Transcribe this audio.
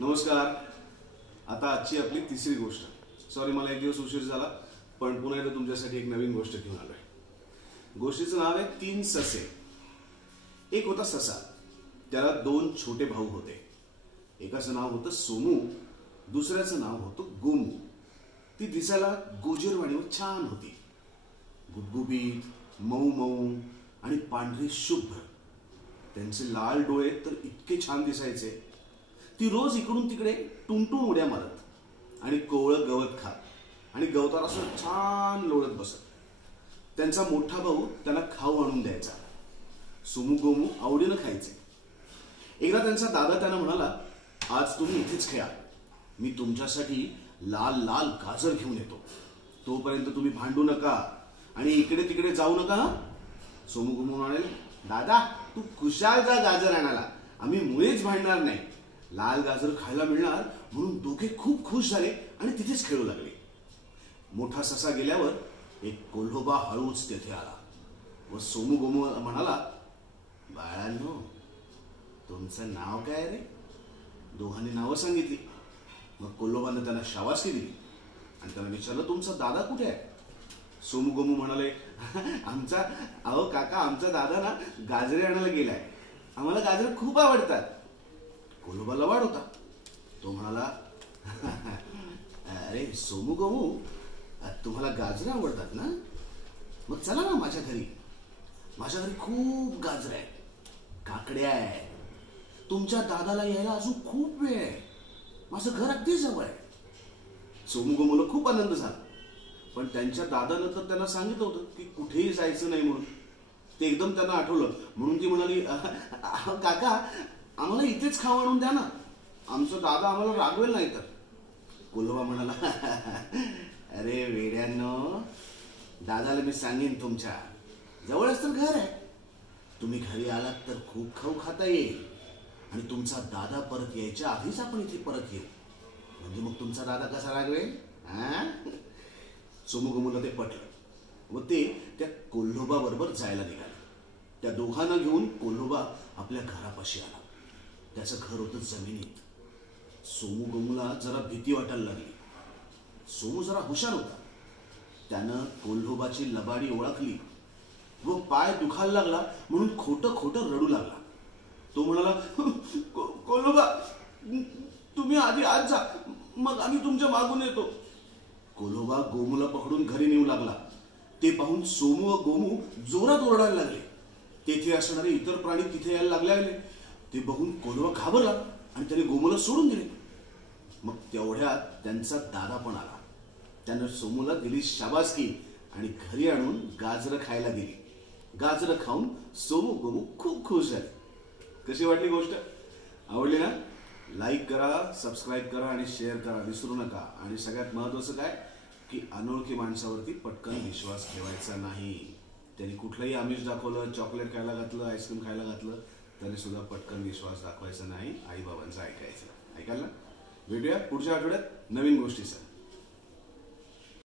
नमस्कार. आता आजची आपली तिसरी गोष्ट. सॉरी मला एक दिवस उशीर झाला, पण पुन्हा एकदा तुमच्यासाठी एक नवीन गोष्ट घेऊन आलोय. गोष्टीचं नाव आहे 3 ससे. एक होता ससा, त्याला 2 छोटे भाऊ होते. एकाचं नाव होतं सोमू, दुसऱ्याचं नाव होतं गोमू. ती दिसायला गोजरवाणीवर छान होती. गुबगुबीत, मऊ मऊ आणि पांढरी शुभ्र. त्यांचे लाल डोळे तर इतके छान दिसायचे. ती रोज इकडून तिकडे टुनटुन उड्या मारत आणि कोवळं गवत खात आणि गवतावर असं छान लोळत बसत. त्यांचा मोठा भाऊ त्यांना खाऊ आणून द्यायचा. सोमू गोमू आवडीनं खायचे. एकदा त्यांचा दादा त्यांना म्हणाला, आज तुम्ही इथेच खेळा, मी तुमच्यासाठी लाल लाल गाजर घेऊन येतो. तोपर्यंत तुम्ही भांडू नका आणि इकडे तिकडे जाऊ नका. सोमू गोमू म्हणाले, दादा तू खुशाल जा गाजर आणायला, आम्ही मुळीच भांडणार नाही. लाल गाजर खायला मिळणार म्हणून दोघे खूप खुश झाले आणि तिथेच खेळू लागले. मोठा ससा गेल्यावर एक कोल्होबा हळूच तेथे आला व सोमू गोमू म्हणाला, बाळांनो तुमचं नाव काय रे? दोघांनी नावं सांगितली. मग कोल्होबानं त्यांना शाबासकी दिली आणि त्यांना विचारलं, तुमचा दादा कुठे आहे? सोमू गोमू म्हणाले, अहो काका आमचा दादा ना गाजरे आणायला गेलाय, आम्हाला गाजरे खूप आवडतात. कोल्होबाला वाढ होता. तो म्हणाला, अरे सोमू गोमू तुम्हाला गाजरे आवडतात ना, मग चला ना माझ्या घरी. माझ्या घरी खूप गाजरे आहेत, काकड्या आहेत. तुमच्या दादाला यायला अजून खूप वेळ आहे, माझं घर अगदी जवळ आहे. सोमू गोमूला खूप आनंद झाला, पण त्यांच्या दादानं तर त्यांना सांगितलं होतं की कुठेही जायचं नाही म्हणून. ते एकदम त्यांना आठवलं म्हणून ती म्हणाली, काका आम्हाला इथेच खाऊ आणून द्या ना, आमचा दादा आम्हाला रागवेल नाही तर. कोल्होबा म्हणाला, अरे वेड्यांनो, दादाला मी सांगेन तुमच्या जवळच तर घर आहे. तुम्ही घरी आलात तर खूप खाऊ खाता येईल आणि तुमचा दादा परत यायच्या आधीच आपण इथे परत येऊ, म्हणजे मग तुमचा दादा कसा रागवेल. सोमू गोमूला ते पटलं व ते त्या कोल्होबा बरोबर जायला निघाले. त्या दोघांना घेऊन कोल्होबा आपल्या घरापाशी आला. त्याचं घर होतं जमिनीत. सोमू गोमूला जरा भीती वाटायला लागली. सोमू जरा हुशार होता. त्यानं कोल्होबाची लबाडी ओळखली व पाय दुखायला लागला म्हणून खोटं खोटं रडू लागला. तो म्हणाला, कोल्होबा तुम्ही आधी आत जा, मग आम्ही तुमच्या मागून येतो. कोल्होबा गोमूला पकडून घरी नेऊ लागला. ते पाहून सोमू व गोमू जोरात ओरडायला लागले. तेथे असणारे इतर प्राणी तिथे यायला लागले. ते बघून कोल्होबा घाबरला आणि त्याने गोमूला सोडून दिले. मग तेवढ्यात त्यांचा दादा पण आला. त्यानं सोमूला दिली शाबासकी आणि घरी आणून गाजरं खायला दिली. गाजरं खाऊन सोमू गोमू खूप खुश झाले. कशी वाटली गोष्ट? आवडली ना? लाईक करा, सबस्क्राईब करा आणि शेअर करा विसरू नका. आणि सगळ्यात महत्त्वाचं काय की अनोळखी माणसावरती पटकन विश्वास ठेवायचा नाही. त्यांनी कुठलंही आमिष दाखवलं, चॉकलेट खायला घातलं, आईस्क्रीम खायला घातलं तरी सुद्धा पटकन विश्वास दाखवायचा नाही. आईबाबांचं ऐकायचं. ऐकाल ना? भेटूया पुढच्या आठवड्यात नवीन गोष्टीसह.